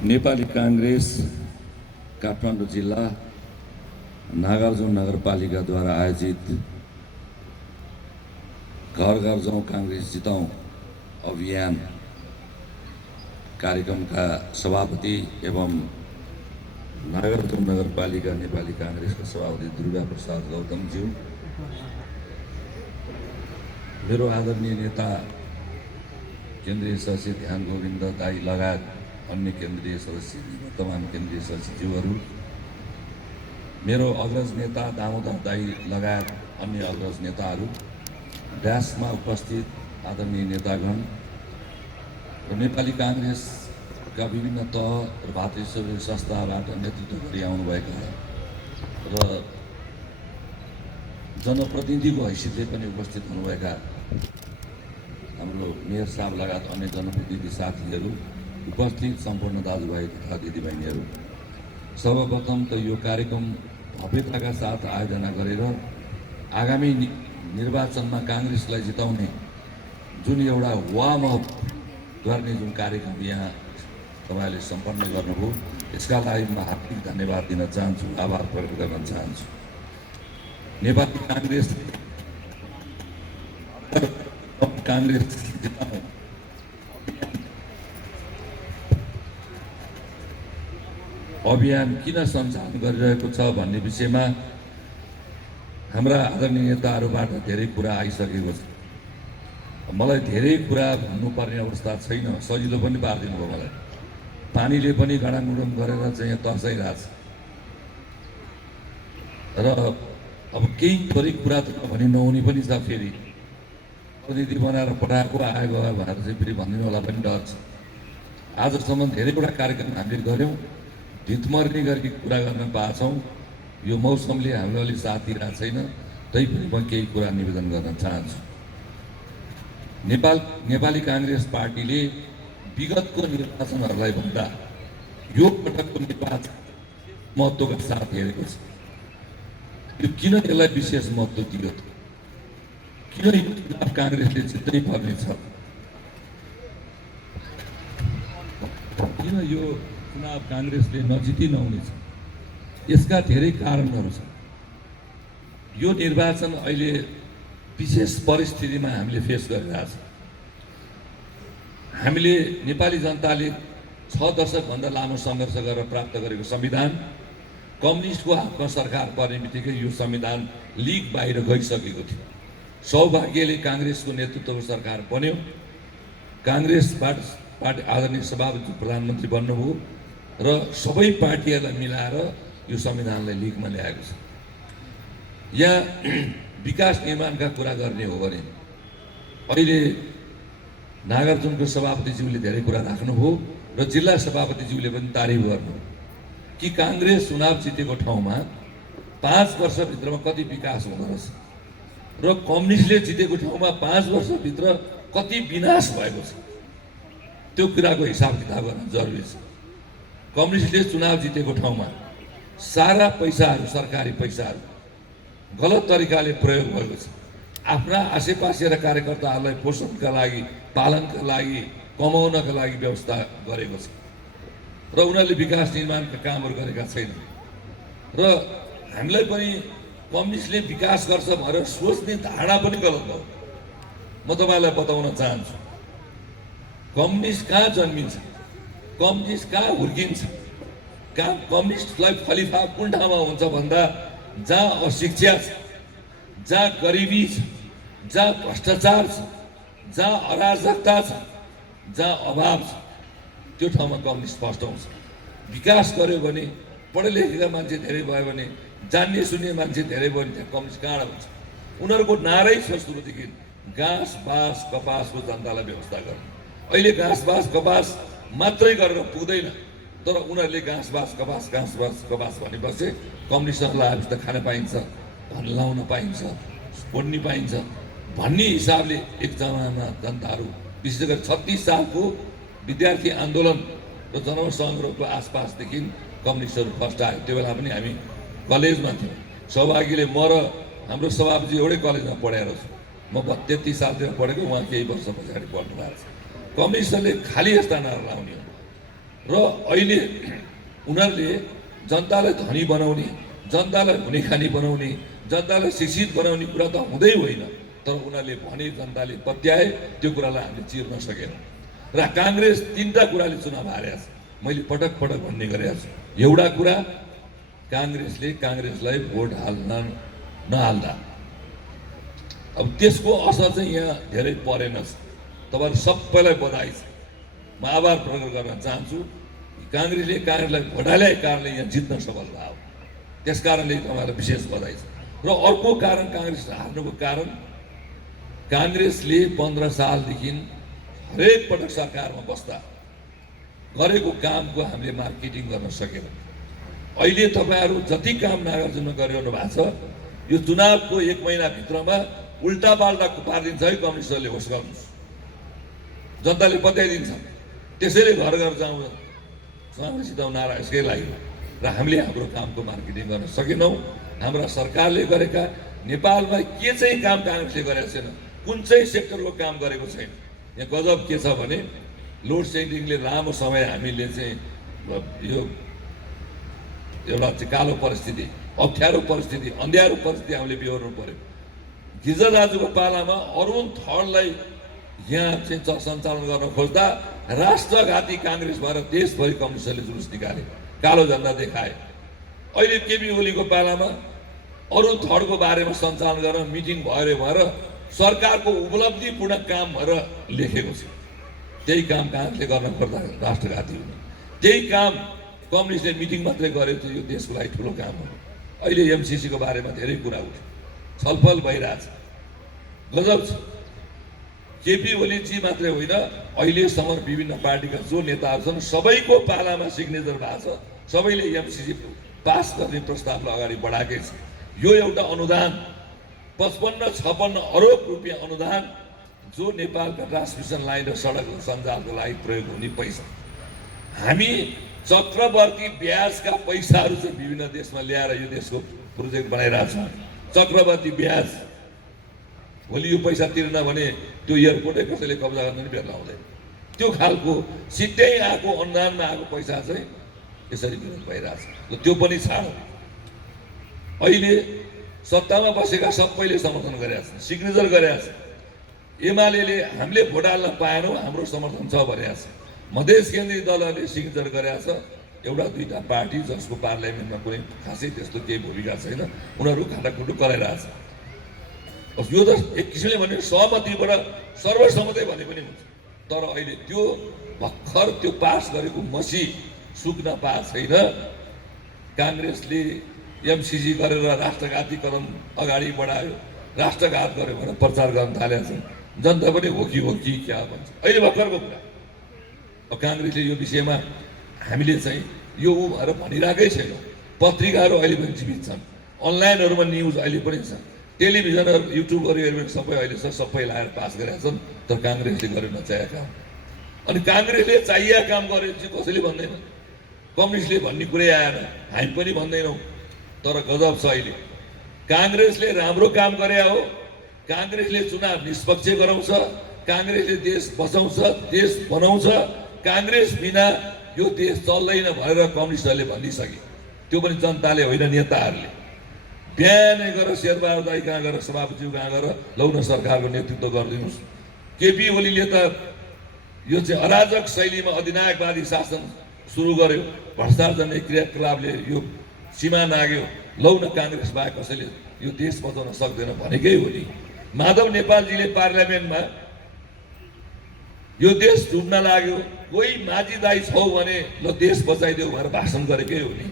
नेपाली कांग्रेस काठमाडौँ जिल्ला नागार्जुन नगरपालिकाद्वारा आयोजित घर घर जाउँ कांग्रेस जिताउँ अभियान कार्यक्रमका सभापति एवं नागार्जुन नगरपालिका नेपाली कांग्रेसका सभापति दुर्गा प्रसाद गौतमज्यू, मेरो आदरणीय नेता केन्द्रीय सचिव ध्यान गोविन्द दाई लगायत अन्य केन्द्रीय सदस्य तमाम केन्द्रीय सचिवहरू, मेरो अग्रज नेता दामोदर दाई लगायत अन्य अग्रज नेताहरू, व्यासमा उपस्थित आदरणीय नेतागण र नेपाली कांग्रेसका विभिन्न तह र भातृ संस्थाबाट नेतृत्व गरी आउनुभएका र जनप्रतिनिधिको हैसियतले पनि उपस्थित हुनुभएका हाम्रो मेयर साहब लगायत अन्य जनप्रतिनिधि साथीहरू, उपस्थित सम्पूर्ण दाजुभाइ तथा दिदीबहिनीहरू, सर्वप्रथम त यो कार्यक्रम भव्यताका साथ आयोजना गरेर आगामी निर्वाचनमा कांग्रेसलाई जिताउने जुन एउटा वार्म अप गर्ने जुन कार्यक्रम यहाँ तपाईले सम्पन्न गर्नुभयो, यसका लागि म हार्दिक धन्यवाद दिन चाहन्छु, आभार प्रकट गर्न चाहन्छु। नेपाली कांग्रेस जिताउँ अभियान किन सञ्चालन गरिरहेको छ भन्ने विषयमा हाम्रा आदरणीय नेताहरूबाट धेरै कुरा आइसकेको छ। मलाई धेरै कुरा भन्नुपर्ने अवस्था छैन, सजिलो पनि पारिदिनु भयो मलाई। पानीले पनि गडाङगुडुङ गरेर चाहिँ यहाँ तर्साइरहेछ र अब केही थोरै कुरा त भने नहुने पनि छ। फेरि प्रतिनिधि बनाएर पठाएको आएको भनेर चाहिँ फेरि भनिदिनु होला पनि डर छ। आजसम्म धेरैवटा कार्यक्रम हामीले गऱ्यौँ, ढितमर्ने गरी कुरा गर्न पाएछौँ। यो मौसमले हामीलाई अलिक साथ दिइरहेको छैन, तैपनि म केही कुरा निवेदन गर्न चाहन्छु। नेपाली कांग्रेस पार्टीले विगतको निर्वाचनहरूलाई भन्दा यो पटकको निर्वाचन महत्त्वका साथ हेरेको छ। यो किन यसलाई विशेष महत्त्व दियो त? किन यो चुनाव कांग्रेसले जित्नै पर्ने छ? किन यो चुनाव कांग्रेसले नजिती नहुनेछ? यसका धेरै कारणहरू छन्। यो निर्वाचन अहिले विशेष परिस्थितिमा हामीले फेस गरिरहेछ। हामीले नेपाली जनताले 6 दशकभन्दा लामो सङ्घर्ष गरेर प्राप्त गरेको संविधान कम्युनिस्टको हातमा सरकार पर्ने बित्तिकै यो संविधान लिक बाहिर गइसकेको थियो। सौभाग्यले कांग्रेसको नेतृत्वको सरकार बन्यो। कांग्रेसबाट पार्टी आदरणीय सभापति प्रधानमन्त्री बन्नुभयो र सबै पार्टीहरूलाई मिलाएर यो संविधानलाई लिकमा ल्याएको छ। यहाँ विकास निर्माणका कुरा गर्ने हो भने अहिले नागार्जुनको सभापतिज्यूले धेरै कुरा राख्नुभयो र जिल्ला सभापतिज्यूले पनि तारिफ गर्नु कि कांग्रेस चुनाव जितेको ठाउँमा 5 वर्षभित्रमा कति विकास हुँदो रहेछ र कम्युनिस्टले जितेको ठाउँमा 5 वर्षभित्र कति विनाश भएको छ। त्यो कुराको हिसाब किताब गर्न जरुरी छ। कम्युनिस्टले चुनाव जितेको ठाउँमा सारा पैसाहरू, सरकारी पैसाहरू गलत तरिकाले प्रयोग भएको छ। आफ्ना आसेपासे र कार्यकर्ताहरूलाई पोषणका लागि, पालनका लागि, कमाउनका लागि व्यवस्था गरेको छ र उनीहरूले विकास निर्माणका कामहरू गरेका छैनन्। र हामीलाई पनि कम्युनिस्टले विकास गर्छ भनेर सोच्ने धारणा पनि गलत हो। म तपाईँलाई बताउन चाहन्छु, कम्युनिस्ट कहाँ जन्मिन्छ, कम्युनिस्ट कहाँ हुर्किन्छ, कम्युनिस्टलाई फलिफा कुन ठाउँमा हुन्छ भन्दा जहाँ अशिक्षा छ, जहाँ गरिबी छ, जहाँ भ्रष्टाचार छ, जहाँ अराजकता छ, जहाँ अभाव छ, त्यो ठाउँमा कम्युनिस्ट फस्टाउँछ। विकास गर्यो भने, पढे लेखेका मान्छे धेरै भयो भने, जान्ने सुन्ने मान्छे धेरै भयो भने त्यहाँ कम्युनिस्ट कहाँ हुन्छ? उनीहरूको नारै छ सुरुदेखि घाँस बाँस कपासको जनतालाई व्यवस्था गर्नु। अहिले घाँस बाँस कपास मात्रै गरेर पुग्दैन, तर उनीहरूले घाँस बाँस कपास भनेपछि कम्युनिस्टहरूलाई आएपछि त खान पाइन्छ, लाउन पाइन्छ, ओड्नी पाइन्छ भन्ने हिसाबले एक जमानामा जनताहरू, विशेष गरी 36 सालको विद्यार्थी आन्दोलन र जनसङ्ग्रहको आसपासदेखि कम्युनिस्टहरू फर्स्ट आयो। त्यो बेला पनि हामी कलेजमा थियौँ। सौभाग्यले म र हाम्रो सभापति एउटै कलेजमा पढेर छु। म 33 सालतिर पढेको, उहाँ केही वर्ष पछाडि पढ्नु भएको छ। कम्युनिस्टले खाली यस्ता नारा लाउने हो। र अहिले उनीहरूले जनतालाई धनी बनाउने, जनतालाई हुने खाने बनाउने, जनतालाई शिक्षित बनाउने कुरा त हुँदै होइन, तर उनीहरूले भने जनताले पत्याए त्यो कुरालाई हामीले चिर्न सकेन। र काङ्ग्रेस तीनटा कुराले चुनाव हारेको छ। मैले पटक पटक भन्ने गरेको छु। एउटा कुरा, काङ्ग्रेसलाई भोट हाल्न नहाल्दा अब त्यसको असर चाहिँ यहाँ धेरै परेनछ। तपाईँहरू सबैलाई बधाई छ। म आभार प्रकट गर्न चाहन्छु। काङ्ग्रेसलाई भोट हालेको कारणले यहाँ जित्न सफल भयो। त्यस कारणले तपाईँहरूलाई विशेष बधाई छ। र अर्को कारण, काङ्ग्रेस हार्नुको कारण, काङ्ग्रेसले 15 सालदेखि हरेक पटक सरकारमा बस्दा गरेको कामको हामीले मार्केटिङ गर्न सकेन। अहिले तपाईँहरू जति काम नागार्जुनमा गरिरहनु भएको छ, यो चुनावको 1 महिनाभित्रमा उल्टा पाल्टा पारिदिन्छ है कम्युनिस्टहरूले। होस् गर्नुहोस्, जनताले बताइदिन्छ। त्यसैले घर घर जाउँ, जिताउँ नारा यसकै लागि। र हामीले हाम्रो कामको मार्केटिङ गर्न सकेनौँ। हाम्रा सरकारले गरेका, नेपालमा के चाहिँ काम काङ्ग्रेसले गरेको छैन, कुन चाहिँ सेक्टरको काम गरेको छैन। यहाँ गजब के छ भने लोड सेडिङले लामो समय हामीले चाहिँ यो एउटा चाहिँ कालो परिस्थिति, अप्ठ्यारो परिस्थिति, अन्ध्यारो परिस्थिति हामीले बिहोर्नु पर्यो। गिरिजा दाजुको पालामा अरुण थडलाई यहाँ चाहिँ सञ्चालन गर्न खोज्दा राष्ट्रघाती काङ्ग्रेस भएर देशभरि कम्युनिस्टहरूले जुलुस निकाले, कालो झन्डा देखाए। अहिले केपी ओलीको पालामा अरुण थडको बारेमा सञ्चालन गरेर मिटिङ भएर सरकारको उपलब्धिपूर्ण काम भएर लेखेको छ। त्यही काम काङ्ग्रेसले गर्न खोज्दा राष्ट्रघाती हुने, त्यही काम कम्युनिस्टले मिटिङ मात्रै गरेको थियो। यो देशको लागि ठुलो काम हो। अहिले एमसिसीको बारेमा धेरै कुरा उठ्यो, छलफल भइरहेछ। गजब छ। केपी ओलीजी मात्रै होइन, अहिलेसम्म विभिन्न पार्टीका जो नेताहरू छन् सबैको पालामा सिग्नेचर भएको छ। सबैले एमसिसी पास गर्ने प्रस्तावलाई अगाडि बढाएकै छ। यो एउटा अनुदान 55-56 अरब रुपियाँ अनुदान, जो नेपालका ट्रान्समिसन लाइन र सडक सञ्जालको लागि प्रयोग हुने पैसा। हामी चक्रवर्ती ब्याजका पैसाहरू चाहिँ विभिन्न देशमा ल्याएर यो देशको प्रोजेक्ट बनाइरहेछौँ। चक्रवर्ती ब्याज, भोलि यो पैसा तिर्न भने त्यो एयरपोर्टै कसैले कब्जा गर्न नि बेर लाउँदैन। त्यो खालको सिधै आएको अनुदानमा आएको पैसा चाहिँ यसरी विरोध भइरहेछ। त्यो पनि छाडो। अहिले सत्तामा बसेका सबैले समर्थन गरेका छन्, सिग्नेचर गरेका छन्। एमाले हामीले भोट हाल्न पाएनौँ, हाम्रो समर्थन छ भनेको छ। मधेस केन्द्रीय दलहरूले सिग्नेचर गरेका छ। एउटा दुईटा पार्टी जसको पार्लियामेन्टमा कुनै खासै त्यस्तो केही भूमिका छैन, उनीहरू खाटाखुटु गराइरहेछ। यो त एक किसिमले भने सहमतिबाट सर्वसम्मतै भने पनि हुन्छ। तर अहिले त्यो भर्खर त्यो पास गरेको मसी सुक्न पाएको छैन। काङ्ग्रेसले एमसिसी गरेर राष्ट्रघाती कदम अगाडि बढायो, राष्ट्रघात गर्यो भनेर प्रचार गर्न थालेको छ। जनता पनि हो कि क्या भन्छ। अहिले भर्खरको कुरा। काङ्ग्रेसले यो विषयमा हामीले चाहिँ यो ऊ भएर भनिरहेकै छैनौँ। पत्रिकाहरू अहिले पनि जीवित छन्, अनलाइनहरूमा न्युज अहिले पनि छ, टेलिभिजनहरू युट्युबहरू हेर्नु सबै अहिले छ, सबै लाएर पास गरेका छन्। तर काङ्ग्रेसले गरेर नचाहेका काम। अनि काङ्ग्रेसले चाहिएको काम गरेर चाहिँ कसैले भन्दैन। कम्युनिस्टले भन्ने कुरै आएन, हामी पनि भन्दैनौँ। तर गजब छ, अहिले काङ्ग्रेसले राम्रो काम गरे हो। काङ्ग्रेसले चुनाव निष्पक्ष गराउँछ, काङ्ग्रेसले देश बचाउँछ, देश बनाउँछ। काङ्ग्रेस बिना यो देश चल्दैन भनेर कम्युनिस्टहरूले भनिसके। त्यो पनि जनताले होइन, नेताहरूले। बिहानै गएर शेरबहादुर दाई कहाँ गएर, सभापतिज्यू कहाँ गएर लौ न सरकारको नेतृत्व गरिदिनुहोस्। केपी ओलीले त यो चाहिँ अराजक शैलीमा अधिनायकवादी शासन सुरु गर्यो, भ्रष्टाचार जन्ने क्रियाकलापले यो सीमा नाग्यो। लौ न काङ्ग्रेस बाहेक कसैले यो देश बचाउन सक्दैन भनेकै हो नि। माधव नेपालजीले पार्लियामेन्टमा यो देश डुब्न लाग्यो, कोही माझी दाई छौ भने ल देश बचाइदेऊ भनेर भाषण गरेकै हो नि।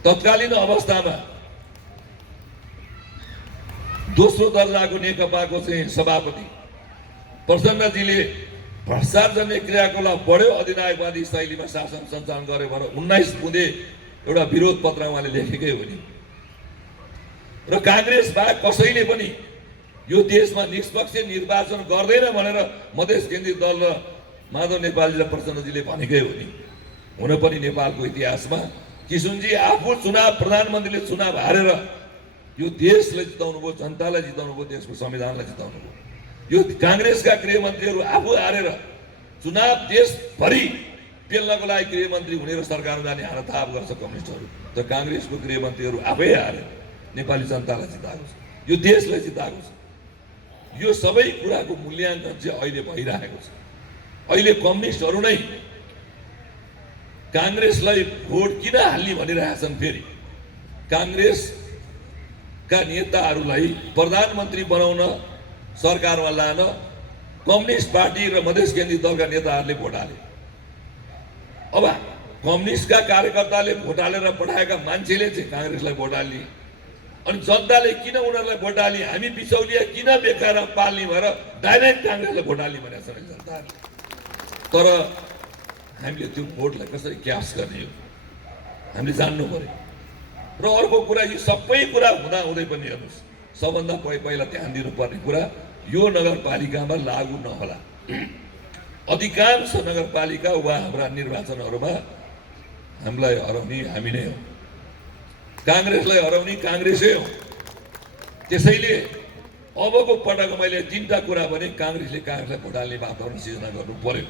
तत्कालीन अवस्थामा दोस्रो दर्जाको नेकपाको चाहिँ सभापति प्रचण्डजीले भ्रष्टाचार जन्ने क्रियाकलाप बढ्यो, अधिनायकवादी शैलीमा शासन सञ्चालन गर्यो भनेर 19 बुँदे एउटा विरोध पत्र उहाँले लेखेकै हो नि। र काङ्ग्रेस बाहेक कसैले पनि यो देशमा निष्पक्ष निर्वाचन गर्दैन भनेर मधेस केन्द्रीय दल र माधव नेपालजी र प्रचण्डजीले भनेकै हो नि। हुन पनि नेपालको इतिहासमा किशुनजी आफू चुनाव, प्रधानमन्त्रीले चुनाव हारेर यो देशलाई जिताउनु भयो, जनतालाई जिताउनु भयो, देशको संविधानलाई जिताउनु भयो। यो काङ्ग्रेसका गृहमन्त्रीहरू आफू हारेर चुनाव देशभरि पेल्नको लागि गृहमन्त्री हुने र सरकारमा जाने हारा थाप गर्छ कम्युनिस्टहरू। तर काङ्ग्रेसको गृहमन्त्रीहरू आफै हारे नेपाली जनतालाई जिताएको छ, यो देशलाई जिताएको छ। यो सबै कुराको मूल्याङ्कन चाहिँ अहिले भइरहेको छ। अहिले कम्युनिस्टहरू नै काङ्ग्रेसलाई भोट किन हाल्ने भनिरहेछन्। फेरि काङ्ग्रेसका नेताहरूलाई प्रधानमन्त्री बनाउन सरकारमा लान कम्युनिस्ट पार्टी र मधेस केन्द्रीय दलका नेताहरूले भोट हाले। अब कम्युनिस्टका कार्यकर्ताले भोट हालेर पठाएका मान्छेले चाहिँ काङ्ग्रेसलाई भोट हाल्ने, अनि जनताले किन उनीहरूलाई भोट हाल्ने, हामी बिचौलिया किन बेकार पाल्ने भएर डाइरेक्ट काङ्ग्रेसलाई भोट हाल्ने भनेको छ जनताहरूले। तर हामीले त्यो भोटलाई कसरी क्यास गर्ने हो हामीले जान्नु पर्यो। र अर्को कुरा, यो सबै कुरा हुँदाहुँदै पनि हेर्नुहोस्, सबभन्दा पहिला ध्यान दिनुपर्ने कुरा यो नगरपालिकामा लागू नहोला। अधिकांश नगरपालिका वा हाम्रा निर्वाचनहरूमा हामीलाई हराउने हामी नै हो, काङ्ग्रेसलाई हराउने काङ्ग्रेसै हो। त्यसैले अबको पटक मैले 3टा कुरा भने काङ्ग्रेसलाई भोट हाल्ने वातावरण सिर्जना गर्नु पर्यो।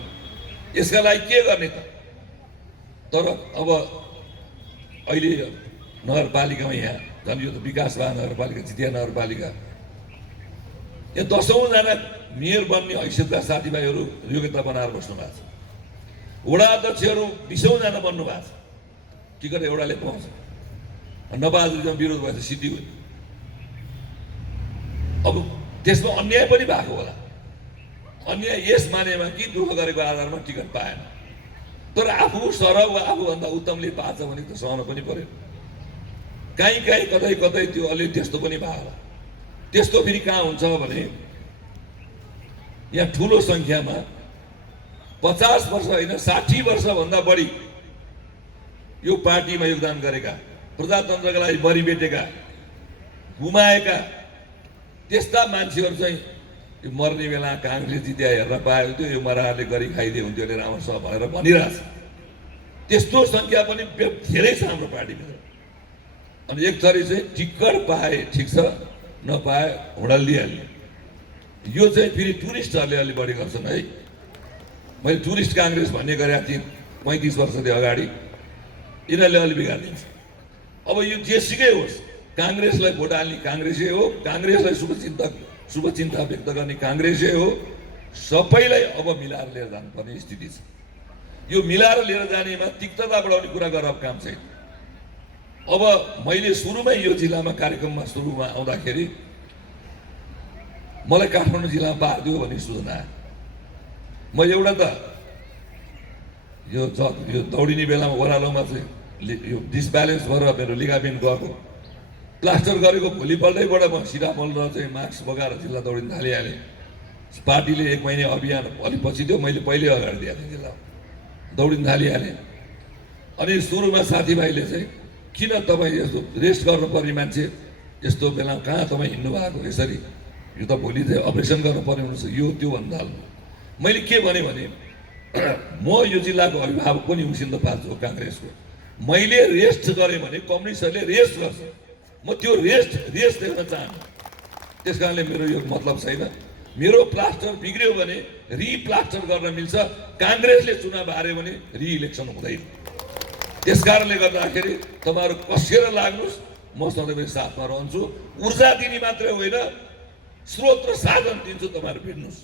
यसका लागि के गर्ने त? तर अब अहिले नगरपालिकामा यहाँ झन् यो त विकास भए नगरपालिका, जितिया नगरपालिका, यहाँ 10औं जना मेयर बन्ने हैसियतका साथीभाइहरू योग्यता बनाएर बस्नु भएको छ। वडा अध्यक्षहरू 20औं जना बन्नु भएको छ। टिकट एउटाले पाउँछ, नपाएदेखि विरोध भएछ सिद्धि हो। अब त्यसमा अन्याय पनि भएको होला। अन्याय यस मानेमा कि दुःख गरेको आधारमा टिकट पाएन, तर आफू सरह वा आफूभन्दा उत्तमले पाएछ भने त सहन पनि पर्यो। कहीँ कतै कतै त्यो अलि त्यस्तो पनि भयो होला। त्यस्तो फेरि कहाँ हुन्छ भने यहाँ ठुलो सङ्ख्यामा 50 वर्ष होइन 60 वर्षभन्दा बढी यो पार्टीमा योगदान गरेका, प्रजातन्त्रका लागि मरिबेटेका, गुमाएका त्यस्ता मान्छेहरू चाहिँ यो मर्ने बेला काङ्ग्रेसले जित्या हेर्न पायो त्यो यो मराहरूले गरी खाइदिए हुन्थ्यो अरे राम्रोसँग भनेर भनिरहेछ। त्यस्तो सङ्ख्या पनि धेरै छ हाम्रो पार्टीभित्र। अनि एक थरी चाहिँ टिकट पाए ठिक छ, नपाए हुडल दिइहाल्ने। यो चाहिँ फेरि टुरिस्टहरूले अलि बढी गर्छन् है। मैले टुरिस्ट काङ्ग्रेस भन्ने गरेका थिएँ 35 वर्षदेखि अगाडि, यिनीहरूले अलि बिगारिदिन्छ। अब यो जेसुकै होस्, काङ्ग्रेसलाई भोट हाल्ने काङ्ग्रेसै हो, काङ्ग्रेसलाई शुभचिन्ता व्यक्त गर्ने काङ्ग्रेसै हो। सबैलाई अब मिलाएर लिएर जानुपर्ने स्थिति छ। यो मिलाएर लिएर जानेमा तिक्तता बढाउने कुरा गरेर काम छैन। अब मैले सुरुमै यो जिल्लामा कार्यक्रममा सुरुमा आउँदाखेरि मलाई काठमाडौँ जिल्लामा पारिदियो भन्ने सूचना आयो। म एउटा त यो दौडिने बेलामा ओह्रालोमा चाहिँ यो डिसब्यालेन्स भएर मेरो लिगामेन्ट गएको, प्लास्टर गरेको भोलिपल्टैबाट म सिरामल र चाहिँ मास्क बोकाएर जिल्ला दौडिन थालिहालेँ। पार्टीले 1 महिना अभियान अलिक पछि दियो, मैले पहिले अगाडि दिएको थिएँ जिल्ला दौडिन थालिहालेँ। अनि सुरुमा साथीभाइले चाहिँ किन तपाईँ यस्तो रेस्ट गर्नुपर्ने मान्छे यस्तो बेलामा कहाँ तपाईँ हिँड्नु भएको यसरी, यो त भोलि चाहिँ अपरेसन गर्नुपर्ने हुनुहुन्छ यो त्यो भन्दा हाल्नु। मैले के भने म यो जिल्लाको अभिभावक पनि उसिन्द पाल्छु हो काङ्ग्रेसको। मैले रेस्ट गरेँ भने कम्युनिस्टहरूले रेस्ट गर्छ, म त्यो रेस्ट देख्न चाहन्छु। त्यस कारणले मेरो यो मतलब छैन। मेरो प्लास्टर बिग्रियो भने रिप्लास्टर गर्न मिल्छ। काङ्ग्रेसले चुनाव हार्यो भने रिइलेक्सन हुँदैन। त्यस कारणले गर्दाखेरि तपाईँहरू कसेर लाग्नुहोस्, म सधैँ साथमा रहन्छु। ऊर्जा दिने मात्रै होइन, स्रोत र साधन दिन्छु, तपाईँहरू भेट्नुहोस्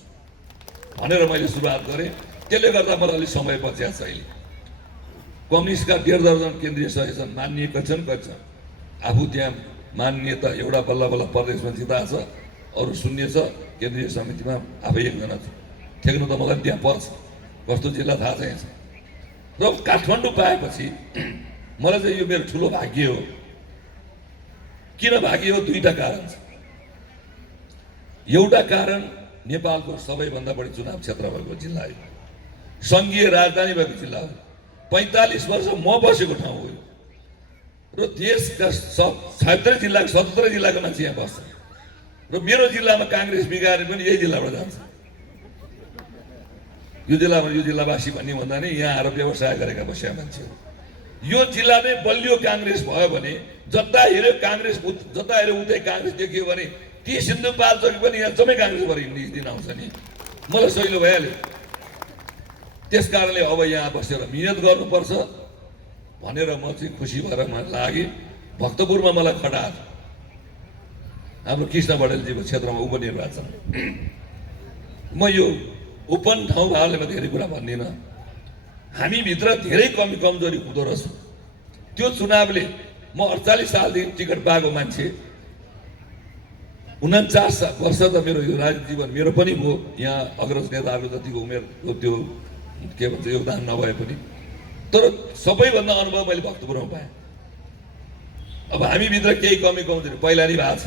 भनेर मैले सुरुवात गरेँ। त्यसले गर्दा मलाई अलिक समय बचिया छ। अहिले कम्युनिस्टका 1.5 दर्जन केन्द्रीय सदस्य मानिएका छन्, आफू त्यहाँ मान्य त एउटा बल्ल बल्ल प्रदेशमा जिताएको छ, अरू शून्य छ। केन्द्रीय समितिमा आफै 1 जना छु, ठेक्नु त मलाई त्यहाँ पर्छ, कस्तो जिल्ला थाहा छैन। र काठमाडौँ पाएपछि मलाई चाहिँ यो मेरो ठुलो भाग्य हो। किन भाग्य हो? 2टा कारण छ। एउटा कारण नेपालको सबैभन्दा बढी चुनाव क्षेत्र भएको जिल्ला हो, सङ्घीय राजधानी भएको जिल्ला हो, 45 वर्ष म बसेको ठाउँ हो र देशका 77 जिल्लाको 77 जिल्लाको मान्छे यहाँ बस्छ। र मेरो जिल्लामा काङ्ग्रेस बिगारे पनि यही जिल्लाबाट जान्छ। यो जिल्लावासी भन्ने भन्दा नि यहाँ आएर व्यवसाय गरेका बसेका मान्छेहरू। यो जिल्ला नै बलियो काङ्ग्रेस भयो भने जता हेऱ्यो काङ्ग्रेस, जता हेऱ्यो उतै काङ्ग्रेस देखियो भने ती सिन्धुपाल्चोक पनि यहाँ जम्मै काङ्ग्रेस भएर हिँड्ने दिन आउँछ नि, मलाई सहिलो भइहाल्यो। त्यस कारणले अब यहाँ बसेर मिहिनेत गर्नुपर्छ भनेर म चाहिँ खुसी भएर म लागेँ। भक्तपुरमा मलाई खटाएर हाम्रो कृष्ण बडेलजीको क्षेत्रमा उपनिर्वाचन, म यो ओपन ठाउँ भएकोले म धेरै कुरा भन्दिनँ। हामीभित्र धेरै कमी कमजोरी हुँदो रहेछ। त्यो चुनावले म 48 सालदेखि टिकट पाएको मान्छे, 49 वर्ष त मेरो यो राजनीतिक जीवन मेरो पनि भयो। यहाँ अग्रज नेताहरूको जतिको उमेर त्यो के भन्छ योगदान नभए पनि, तर सबैभन्दा अनुभव मैले भक्तपुरमा पाएँ। अब हामीभित्र केही कमी कमजोरी पहिला नै भएको छ।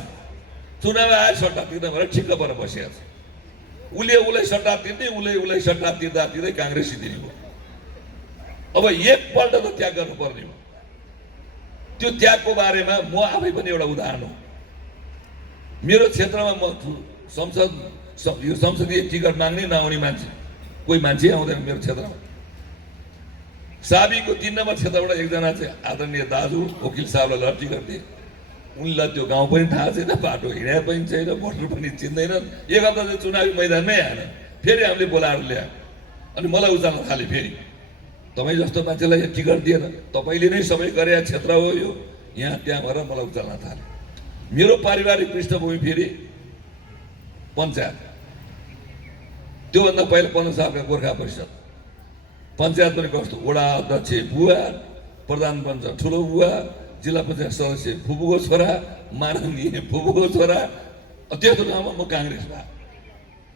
चुनाव आयो सट्टा तिर्दा भएर ठिक्क परेर बसिएको छ। उसलाई सट्टा तिर्दै उसलाई सट्टा तिर्दा तिर्दै काङ्ग्रेस जित्ने भयो। अब एकपल्ट त त्याग गर्नुपर्ने हो। त्यो त्यागको बारेमा म आफै पनि एउटा उदाहरण हो। मेरो क्षेत्रमा म यो संसदीय टिकट माग्ने नआउने मान्छे कोही मान्छे आउँदैन मेरो क्षेत्रमा। साबीको 3 नम्बर क्षेत्रबाट एकजना चाहिँ आदरणीय दाजु वकिल साहबलाई ल टिकट दिए। उनलाई त्यो गाउँ पनि थाहा छैन, बाटो हिँडे पनि छैन, भोटर पनि चिन्दैनन्। एक हप्ता चाहिँ चुनावी मैदानमै आएन। फेरि हामीले बोलाएर ल्यायो अनि मलाई उचाल्न थाले। फेरि तपाईँ जस्तो मान्छेलाई टिकट दिएर तपाईँले नै सबै गरे क्षेत्र हो यो, यहाँ त्यहाँ भएर मलाई उचाल्न थाले। मेरो पारिवारिक पृष्ठभूमि फेरि पञ्चायत, त्योभन्दा पहिला 15 सालका गोर्खा परिषद पञ्चायत पनि कस्तो, वडा अध्यक्ष बुवा, प्रधान पञ्चायत ठुलो बुवा, जिल्ला पञ्चायत सदस्य फुपूको छोरा, माननीय फुपूको छोरा। त्यस्तो ठाउँमा म काङ्ग्रेस भए।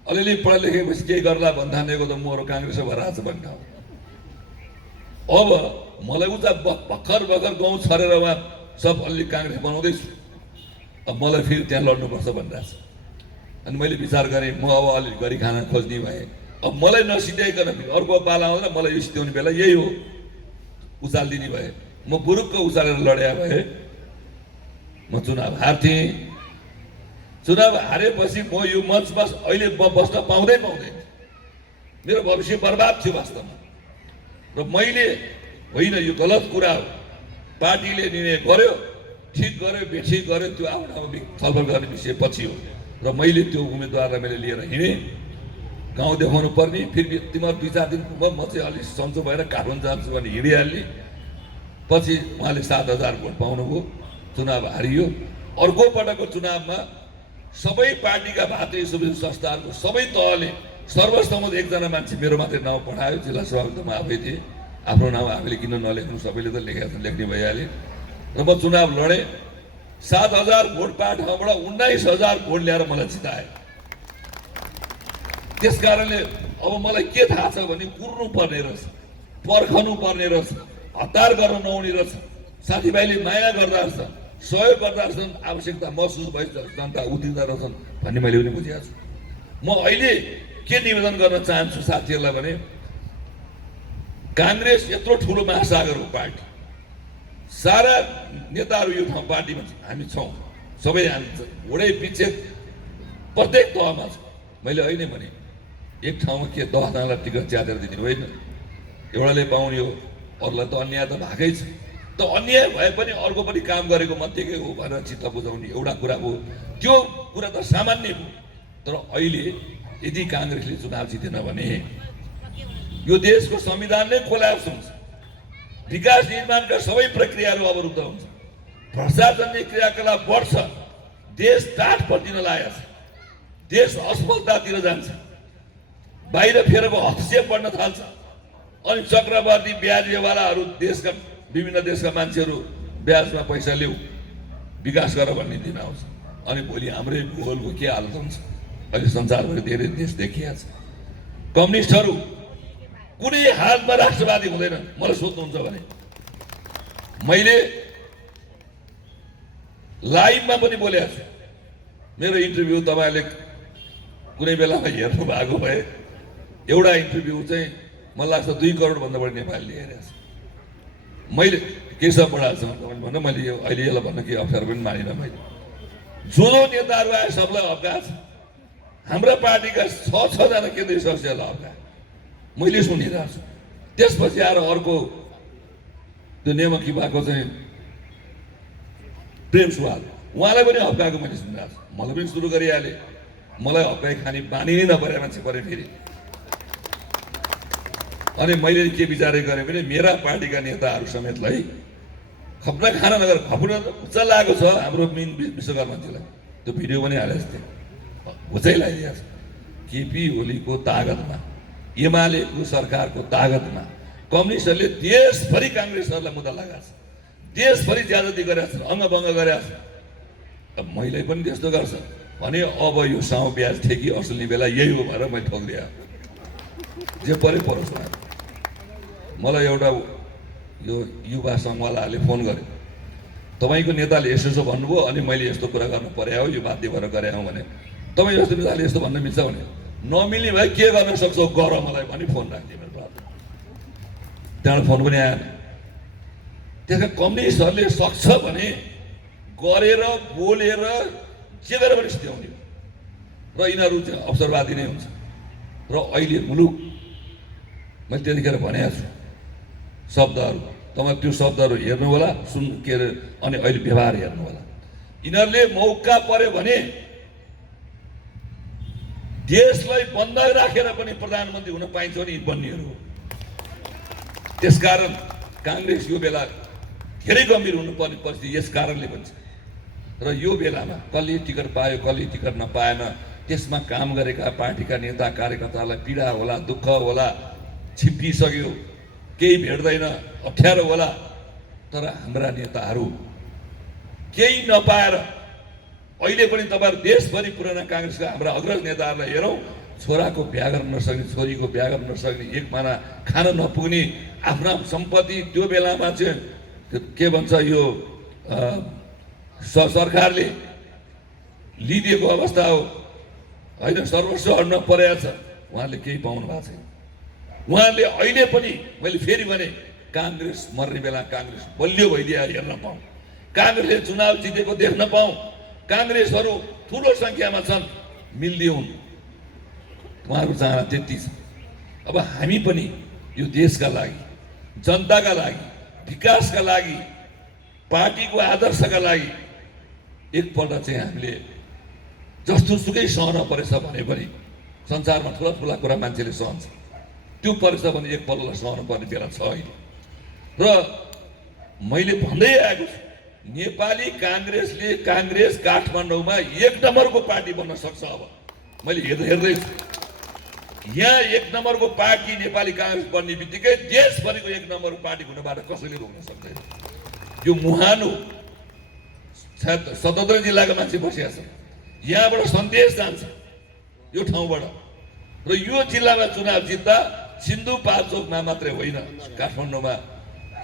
अलिअलि पढा लेखेपछि केही गर्ला भन्थानेको त म काङ्ग्रेस भएर आएको छ भन्ने ठाउँ। अब मलाई उता भर्खर गाउँ छरेर उहाँ सब अलि काङ्ग्रेस बनाउँदैछु। अब मलाई फेरि त्यहाँ लड्नुपर्छ भनिरहेको छ। अनि मैले विचार गरेँ म अब अलिक गरी खाना खोज्ने भएँ। अब मलाई नसिध्याइकन अर्को पाला आउँदा मलाई यो सिध्याउने बेला यही हो, उचालिदिने भए। म बुरुक्क उचालेर लड्या भए म चुनाव हार्थेँ। चुनाव हारेपछि म यो मञ्चमा अहिले बस्न पाउँदैन। मेरो भविष्य बर्बाद थियो वास्तवमा। र मैले होइन यो गलत कुरा हो, पार्टीले निर्णय गर्यो, ठिक गर्यो बेठिक गर्यो, त्यो आफ्नो ठाउँमा छलफल गर्ने विषय पछि हो। र मैले त्यो उम्मेदवारलाई मैले लिएर हिँडेँ। गाउँ देखाउनु पर्ने, फेरि तिमीहरू 2-4 दिन म चाहिँ अलिक सन्चो भएर काठमाडौँ जान्छु भने हिँडिहाल्ने। पछि उहाँले 7,000 भोट पाउनुभयो, चुनाव हारियो। अर्को पटकको चुनावमा सबै पार्टीका भातृ सुविधा संस्थाहरूको सबै तहले सर्वसम्मत एकजना मान्छे मेरो मात्रै नाउँ पठायो। जिल्ला सभापति म आफै थिएँ। आफ्नो नाउँ आफैले किन नलेख्नु, सबैले त लेखेका छन्, लेख्ने भइहाले। र म चुनाव लडेँ। 7,000 भोट पाएको ठाउँबाट 19,000 भोट ल्याएर मलाई जिताए। त्यस कारणले अब मलाई के थाहा छ भने कुर्नु पर्ने रहेछ, पर्खनु पर्ने रहेछ, हतार गर्न नहुने रहेछ। साथीभाइले माया गर्दा रहेछ, सहयोग गर्दा रहेछन्, आवश्यकता महसुस भए जनता उत्रिँदा रहेछन् भन्ने मैले पनि बुझेको छु। म अहिले के निवेदन गर्न चाहन्छु साथीहरूलाई भने, काङ्ग्रेस यत्रो ठुलो महासागर हो पार्टी, सारा नेताहरू यो ठाउँ पार्टीमा हामी छौँ, सबै हामी घोडै पछि प्रत्येक तहमा छ। मैले अहिले भने एक ठाउँमा के 10जनालाई टिकट च्यातेर दिने होइन, एउटाले पाउने हो, अरूलाई त अन्याय त भएकै छ। त अन्याय भए पनि अर्को पनि काम गरेको मध्येकै हो भनेर चित्त बुझाउने एउटा कुरा हो। त्यो कुरा त सामान्य हो। तर अहिले यदि काङ्ग्रेसले चुनाव जितेन भने यो देशको संविधान नै कोल्याप्स हुन्छ, विकास निर्माणका सबै प्रक्रियाहरू अवरुद्ध हुन्छ, भ्रष्टाचारले क्रियाकलाप बढ्छ, देश टाढ पर्दिन लागेको छ, देश असफलतातिर जान्छ, बाहिर फेरको हस्तक्षेप बढ्न थाल्छ। अनि चक्रवर्ती ब्याजवालाहरू देशका विभिन्न देशका मान्छेहरू ब्याजमा पैसा ल्याऊ विकास गर भन्ने दिन आउँछ। अनि भोलि हाम्रै भूगोलको के हालत हुन्छ अहिले संसारभरि धेरै देश देखिया छ। कम्युनिस्टहरू कुनै हालमा राष्ट्रवादी हुँदैन। मलाई सोध्नुहुन्छ भने मैले लाइभमा पनि बोलेको छु। मेरो इन्टरभ्यू तपाईँले कुनै बेलामा हेर्नु भएको भए एउटा इन्टरभ्यू चाहिँ मलाई लाग्छ 2 करोडभन्दा बढी नेपालीले हेरेको छ। मैले केशव बडालसँग तपाईँले भन्नु, मैले यो अहिले यसलाई भन्न केही अप्ठ्यारो पनि मानिनँ। मैले जो नेताहरू आए सबलाई हप्का छ। हाम्रा पार्टीका 6 जना केन्द्रीय सदस्यलाई हप्का मैले सुनिरहेको छु। त्यसपछि आएर अर्को त्यो नेमकी भएको चाहिँ प्रेम सुवाल, उहाँलाई पनि हप्काएको मैले सुनिरहेको छु। मलाई पनि सुरु गरिहालेँ। मलाई हप्काइ खाने बानी नै नपरे मान्छे परे फेरि। अनि मैले के विचार गरेँ भने मेरा पार्टीका नेताहरू समेतलाई खप्न खान नगर खप्न हुच्च लागेको छ हाम्रो मेन विश्वकर्माजीलाई त्यो भिडियो पनि हालेको थिएँ हुचै लगाइदिएको छ केपी ओलीको तागतमा एमालेको सरकारको तागतमा कम्युनिस्टहरूले देशभरि काङ्ग्रेसहरूलाई मुद्दा लगाएको छ देशभरि ज्यादती गरेका छन् अङ्गभङ्ग गरेका छन् अब मैले पनि त्यस्तो गर्छ भने अब यो साउ ब्याज ठेकी असुल्ने बेला यही हो भनेर मैले ठोकिदिएँ जे परे परोस् मलाई एउटा यो युवा सङ्घवालाहरूले फोन गरे तपाईँको नेताले यसो यसो भन्नुभयो अनि मैले यस्तो कुरा गर्नु पर्यो हो यो बाध्य भएर गरे हौँ भने तपाईँ जस्तो नेताले यस्तो भन्न मिल्छ भने नमिल्ने भए के गर्न सक्छौ गर मलाई भनी फोन राखिदिएँ मेरो बात त्यहाँबाट फोन पनि आएन त्यसका कम्युनिस्टहरूले सक्छ भने गरेर बोलेर जे गरेर पनि सिध्याउने र यिनीहरू चाहिँ अवसरवादी नै हुन्छ र अहिले मुलुक मैले त्यतिखेर भनेको छु शब्दहरू तपाईँ त्यो शब्दहरू हेर्नु होला सुन के अरे अनि अहिले व्यवहार हेर्नु होला यिनीहरूले मौका पर्यो भने देशलाई बन्द राखेर पनि प्रधानमन्त्री हुन पाइन्छ भने बन्नेहरू हो त्यसकारण काङ्ग्रेस यो बेला धेरै गम्भीर हुनुपर्ने परिस्थिति यस कारणले पनि छ र यो बेलामा कसले टिकट पायो कसले टिकट नपाएन त्यसमा काम गरेका पार्टीका नेता कार्यकर्तालाई पीडा होला दुःख होला छिप्पिसक्यो केही भेट्दैन अप्ठ्यारो होला तर हाम्रा नेताहरू केही नपाएर अहिले पनि तपाईँहरू देशभरि पुराना काङ्ग्रेसका हाम्रा अग्रज नेताहरूलाई हेरौँ छोराको बिहा गर्न नसक्ने छोरीको बिहा गर्न नसक्ने एक माना खान नपुग्ने आफ्ना सम्पत्ति त्यो बेलामा चाहिँ के भन्छ यो सरकारले लिइदिएको अवस्था हो होइन सर्वस्व हड्न परेको छ उहाँले केही पाउनु भएको छैन उहाँले अहिले पनि मैले फेरि भने काङ्ग्रेस मर्ने बेला काङ्ग्रेस बलियो भइदिए हेर्न पाऊँ काङ्ग्रेसले चुनाव जितेको देख्न पाऊँ काङ्ग्रेसहरू ठुलो सङ्ख्यामा छन् मिल्दै हुन् उहाँहरूको चाहना त्यति छ अब हामी पनि यो देशका लागि जनताका लागि विकासका लागि पार्टीको आदर्शका लागि एकपल्ट चाहिँ हामीले जस्तो सुकै सहन परेछ भने पनि संसारमा ठुला ठुला कुरा मान्छेले सहन्छ त्यो परेछ भने एकपल्ट सहन पर्ने बेला छ अहिले र मैले भन्दै आएको छु नेपाली काङ्ग्रेसले काङ्ग्रेस काठमाडौँमा एक नम्बरको पार्टी बन्न सक्छ अब मैले हेर्दैछु यहाँ एक नम्बरको पार्टी नेपाली काङ्ग्रेस बन्ने बित्तिकै देशभरिको एक नम्बरको पार्टी हुनबाट कसैले रोक्न सक्दैन यो मुहान हो 77 जिल्लाका मान्छे बसिया छ यहाँबाट सन्देश जान्छ यो ठाउँबाट र यो जिल्लामा चुनाव जित्दा सिन्धुपाल्चोकमा मात्रै होइन काठमाडौँमा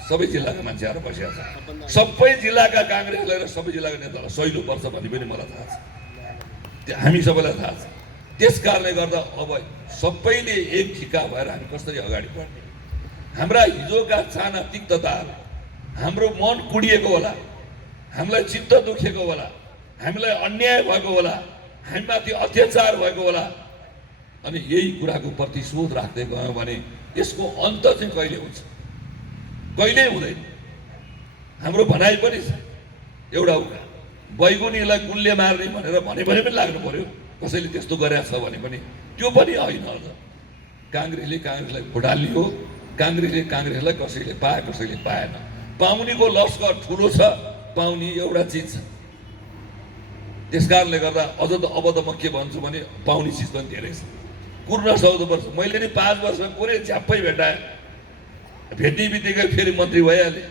सबै जिल्लाका मान्छेहरू बसिया छ सबै जिल्लाका काङ्ग्रेसलाई र सबै जिल्लाका नेतालाई सहिलो पर्छ भन्ने पनि मलाई थाहा छ हामी सबैलाई थाहा छ त्यस कारणले गर्दा अब सबैले एक ठिक्का भएर हामी कसरी अगाडि बढ्ने हाम्रा हिजोका चाहना तिक्तताहरू हाम्रो मन कुडिएको होला हामीलाई चित्त दुखेको होला हामीलाई अन्याय भएको होला हामीमाथि अत्याचार भएको होला अनि यही कुराको प्रतिशोध राख्दै गयौँ भने यसको अन्त चाहिँ कहिले हुन्छ कहिल्यै हुँदैन हाम्रो भनाइ पनि छ एउटा उका बैगुनीलाई गुल्ले मार्ने भनेर भने पनि लाग्नु पर्यो कसैले त्यस्तो गरेको छ भने पनि त्यो पनि होइन अझ काङ्ग्रेसले काङ्ग्रेसलाई फुटाल्ने हो काङ्ग्रेसले काङ्ग्रेसलाई कसैले पाए कसैले पाएन पाउनेको लस्कर ठुलो छ पाउने एउटा चिज छ त्यस कारणले गर्दा अझ त अब त म के भन्छु भने पाउने चिज पनि धेरै छ कुर्न 14 वर्ष मैले नि 5 वर्षमा कुरै झ्याप्पै भेटाएँ भेट्ने बित्तिकै फेरि मन्त्री भइहालेँ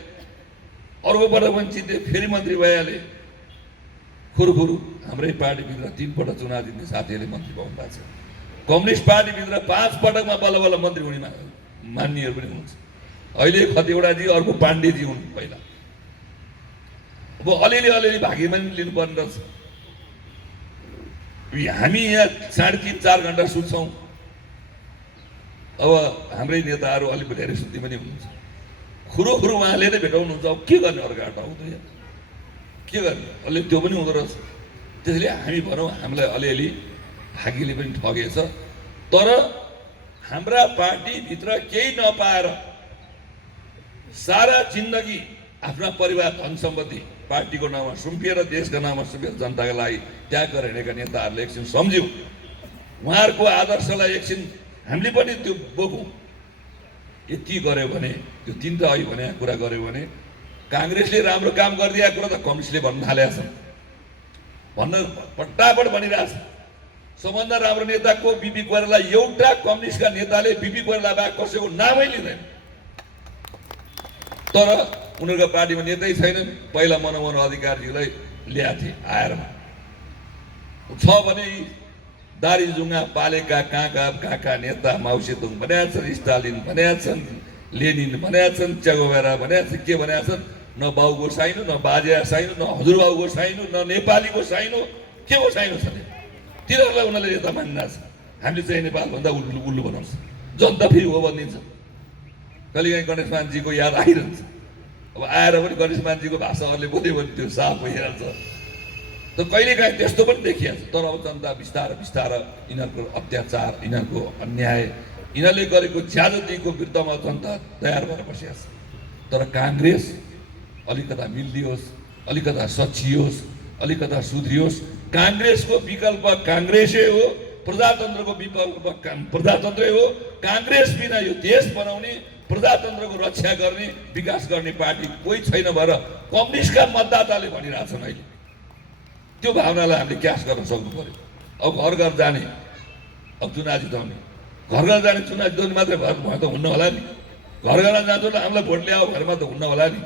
अर्कोपल्ट पनि जिते फेरि मन्त्री भइहालेँ खुरुखुरु हाम्रै पार्टीभित्र 3 पटक चुनाव जित्ने साथीहरूले मन्त्री पाउनु भएको छ कम्युनिस्ट पार्टीभित्र 5 पटकमा बल्ल बल्ल मन्त्री हुने मान्नेहरू पनि हुन्छ अहिले खतिवडाजी अर्को पाण्डेजी हुन् पहिला अब अलिअलि भागीमा पनि लिनुपर्ने रहेछ हामी यहाँ 3.5-4 घन्टा सुत्छौँ अब हाम्रै नेताहरू अलिक धेरै सुत्ने पनि हुनुहुन्छ खुरुखुरु उहाँले नै भेटाउनुहुन्छ अब के गर्ने अर्को आउँदैन के गर्ने अलि त्यो पनि हुँदो रहेछ त्यसैले हामी भनौँ हामीलाई अलिअलि भागीले पनि ठगेछ तर हाम्रा पार्टीभित्र केही नपाएर सारा जिन्दगी आफ्ना परिवार धन सम्पत्ति पार्टीको नाममा सुम्पिएर देशका नाममा सुम्पिएर जनताका लागि त्याग गरेर हिँडेका नेताहरूले एकछिन सम्झ्यौँ उहाँहरूको आदर्शलाई एकछिन हामीले पनि त्यो बोकौँ यति गर्यो भने त्यो तिनवटा अघि भने कुरा गर्यो भने काङ्ग्रेसले राम्रो काम गरिदिएको कुरा त कम्युनिस्टले भन्न थालेका छन्, भन्न पट्टापट भनिरहेछ। सबभन्दा राम्रो नेताको बिपी कोइराला एउटा कम्युनिस्टका नेताले बिपी कोइराला बाहेक कसैको नामै लिँदैन। तर उनीहरूको पार्टीमा नेतै छैनन्। पहिला मनमोहन अधिकारीलाई ल्याएको थिए आएरमा छ भने दारीजुङ्गा पालेका कहाँ नेता माउसेतुङ भनेका छन्, स्टालिन भनेका छन्, लेनिन भनेका छन्, चेगोभेरा भनेका छन्, के भनेका छन्। न बाउको साइनो, न बाजे साइनो, न हजुरबाउको साइनो, न नेपालीको साइनो, के को साइनो छ तिनीहरूलाई उनीहरूले नेता मानिरहेछ। हामीले चाहिँ नेपालभन्दा उल्लु बनाउँछ, जनता फेरि हो भनिदिन्छ। कहिलेकाहीँ गणेश मानजीको याद आइरहन्छ। अब आएर पनि गणेश मानजीको भाषाहरूले बोल्यो भने त्यो साफ भइहाल्छ। त कहिलेकाहीँ त्यस्तो पनि देखिहाल्छ। तर अब जनता बिस्तारै बिस्तारै यिनीहरूको अत्याचार, यिनीहरूको अन्याय, यिनीहरूले गरेको ज्यादतीको विरुद्धमा जनता तयार भएर बसिएको छ। तर काङ्ग्रेस अलिकता मिलिदियोस्, अलिकता सचियोस्, अलिकता सुध्रियोस्। काङ्ग्रेसको विकल्प काङ्ग्रेसै हो, प्रजातन्त्रको विकल्प प्रजातन्त्रै हो। काङ्ग्रेस बिना यो देश बनाउने, प्रजातन्त्रको रक्षा गर्ने, विकास गर्ने पार्टी कोही छैन भएर कम्युनिस्टका मतदाताले भनिरहेछन् अहिले। त्यो भावनालाई हामीले क्यास गर्न सक्नु पर्यो। अब घर घर जाने, अब चुनाव जिताउने, घर घर जाने चुनाव जिताउने मात्रै भयो त हुन्न होला नि। घर घरमा जाँदा हामीलाई भोट ल्याऊ घरमा त हुन्न होला नि।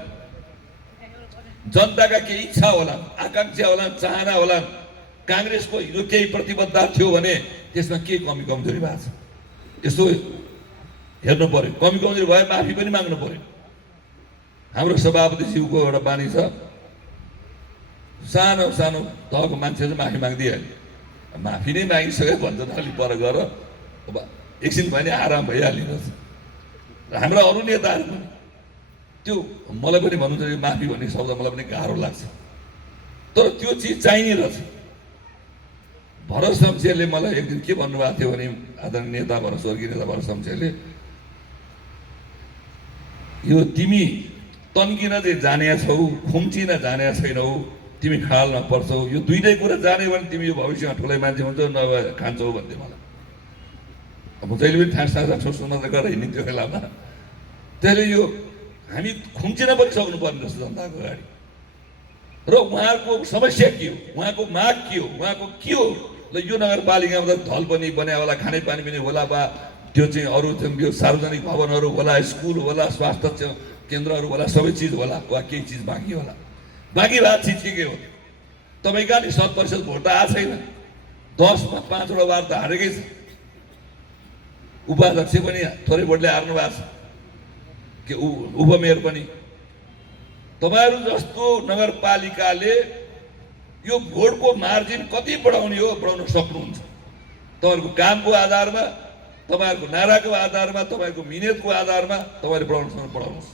जनताका केही इच्छा होला, आकाङ्क्षा होला, चाहना होला। काङ्ग्रेसको हिजो केही प्रतिबद्धता थियो भने त्यसमा के कमी कमजोरी भएको छ यसो हेर्नु पर्यो। कमी कमजोरी भए माफी पनि माग्नु पर्यो। हाम्रो सभापतिज्यूको एउटा बानी छ, सानो सानो तहको मान्छे चाहिँ माफी मागिदिइहाल्यो। माफी नै मागिसक्यो भन्छ त अलिक पर गर, अब एकछिन भयो भने आराम भइहाल्ने रहेछ। र हाम्रा अरू नेताहरू पनि त्यो मलाई पनि भन्नुहुन्छ यो माफी भन्ने शब्द मलाई पनि गाह्रो लाग्छ। तर त्यो चिज चाहिने रहेछ। भरत शमशेरले मलाई एक दिन के भन्नुभएको थियो भने आदरणीय नेता भएर स्वर्गीय नेता भरत शमशेरले, यो तिमी तन्किन चाहिँ जानेका छौ, खुम्चिन जानेका छैनौ, तिमी खालमा पर्छौ। यो दुईटै कुरा जाने भने तिमी यो भविष्यमा ठुलै मान्छे हुन्छौ, नभए खान्छौ भन्थ्यो मलाई। अब जहिले पनि ठास ठास सोच्नु मात्रै गरेर हिँड्थ्यो बेलामा। त्यसले यो हामी खुम्चिन पनि सक्नुपर्ने रहेछ जनताको अगाडि। र उहाँको समस्या के हो, उहाँको माग के हो, उहाँको के हो। ल यो नगरपालिकामा त ढल पनि बनायो होला, खानेपानी पनि होला बा, त्यो चाहिँ अरू यो सार्वजनिक भवनहरू होला, स्कुल होला, स्वास्थ्य केन्द्रहरू होला, सबै चिज होला, वा केही चिज बाँकी होला। बाँकी भएको चिज के हो? तपाईँ कहाँ नि 100% भोट त आएको छैन। 10मा 5वटा वार्ड त हारेकै छ। उपाध्यक्ष पनि थोरै भोटले हार्नु भएको छ, के उपमेयर पनि। तपाईँहरू जस्तो नगरपालिकाले यो भोटको मार्जिन कति बढाउने हो, बढाउन सक्नुहुन्छ। तपाईँहरूको कामको आधारमा, तपाईँहरूको नाराको आधारमा, तपाईँहरूको मिहिनेतको आधारमा तपाईँले बढाउनुहोस्।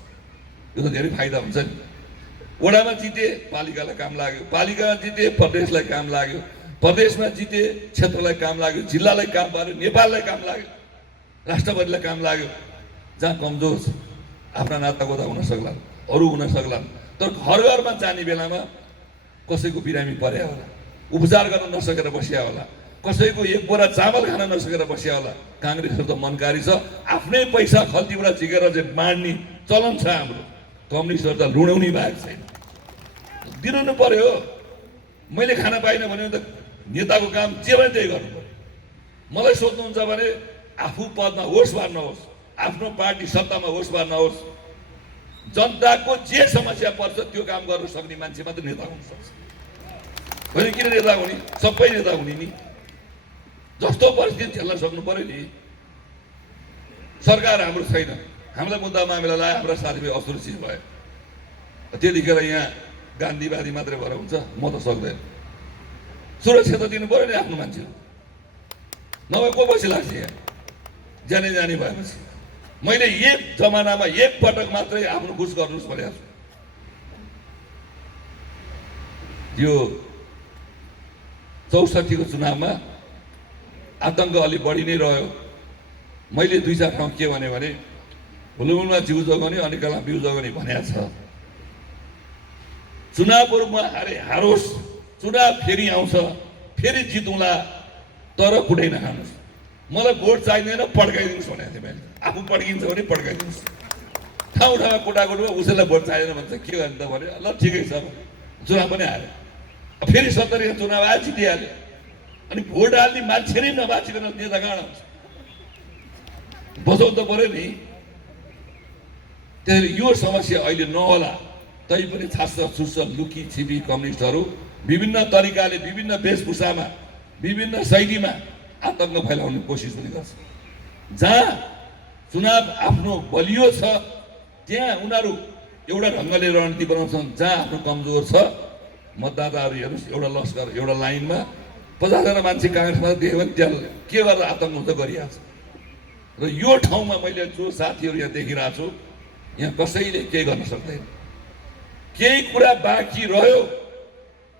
यो त धेरै फाइदा हुन्छ नि। वडामा जिते पालिकालाई काम लाग्यो, पालिकामा जिते प्रदेशलाई काम लाग्यो, प्रदेशमा जिते क्षेत्रलाई काम लाग्यो, जिल्लालाई काम लाग्यो, नेपाललाई काम लाग्यो, राष्ट्रपतिलाई काम लाग्यो। जहाँ कमजोर छ आफ्ना नातागोता हुन सक्लान्, अरू हुन सक्लान्। तर घर घरमा जाने बेलामा कसैको बिरामी पर्या होला, उपचार गर्न नसकेर बसिया होला, कसैको एक बोरा चामल खान नसकेर बसिया होला। काङ्ग्रेसहरू त मनकारी छ, आफ्नै पैसा खल्तीबाट झिकेर चाहिँ बाँड्ने चलन छ हाम्रो। कम्युनिस्टहरू त लुडाउने भएको छैन, दिनु पर्यो। मैले खान पाइनँ भने त नेताको काम जे भने त्यही गर्नु पर्यो। मलाई सोध्नुहुन्छ भने आफू पदमा होस् वा नहोस्, आफ्नो पार्टी सत्तामा होस् वा नहोस्, जनताको जे समस्या पर्छ त्यो काम गर्न सक्ने मान्छे मात्रै नेता हुन सक्छ। भने किन नेता हुने? सबै नेता हुने नि। जस्तो परिस्थिति झेल्न सक्नु पर्यो नि। सरकार हाम्रो छैन, हामीलाई मुद्दा मामिला लाग्यो, हाम्रा साथीभाइ असुरक्षित भयो, त्यतिखेर यहाँ गान्धीवादी मात्रै भएर हुन्छ? म त सक्दैन। सुरक्षा त दिनु पर्यो नि आफ्नो मान्छे, नभए को पछि लाग्छ यहाँ जाने जाने भएपछि। मैले एक जमानामा एक पटक मात्रै आफ्नो बुझ गर्नुहोस् भनेको छु। यो 64 को चुनावमा आतङ्क अलिक बढी नै रह्यो। मैले 2-4 ठाउँ के भने हुलुमुलमा जिउ जोगाउने अनि कला बिउ जोगाउने भनेको छ। चुनावको रूपमा हारोस्, चुनाव फेरि आउँछ, फेरि जितौँला, तर कुटै नखानुहोस्। मलाई भोट चाहिँदैन पड्काइदिनुहोस् भनेको थिएँ मैले। आफू पड्किन्छ भने पड्काइदिनुहोस्। ठाउँ ठाउँमा कुटाकुटमा उसैलाई भोट चाहिँदैन भन्छ, के गर्ने त भने ल ठिकै छ, चुनाव पनि हाल्यो। फेरि 70 चुनाव आयो, जितिहाल्यो। अनि भोट हाल्ने मान्छे नै नबाँचिकन नेता कहाँ हुन्छ? बचाउनु त पऱ्यो नि। त्यसैले यो समस्या अहिले नहोला। तैपनि छास्स छुस्स लुकी छिपी कम्युनिस्टहरू विभिन्न तरिकाले, विभिन्न वेशभूषामा, विभिन्न शैलीमा आतङ्क फैलाउने कोसिस पनि गर्छ। जहाँ चुनाव आफ्नो बलियो छ त्यहाँ उनीहरू एउटा ढङ्गले रणनीति बनाउँछन्। जहाँ आफ्नो कमजोर छ, मतदाताहरू हेर्नुहोस्, एउटा लस्कर एउटा लाइनमा 50 जना मान्छे काङ्ग्रेसमा देख्यो भने त्यहाँ के गरेर आतङ्क हुन्छ गरिहाल्छ। र यो ठाउँमा मैले जो साथीहरू यहाँ देखिरहेको छु, यहाँ कसैले केही गर्न सक्दैन। केही कुरा बाँकी रह्यो,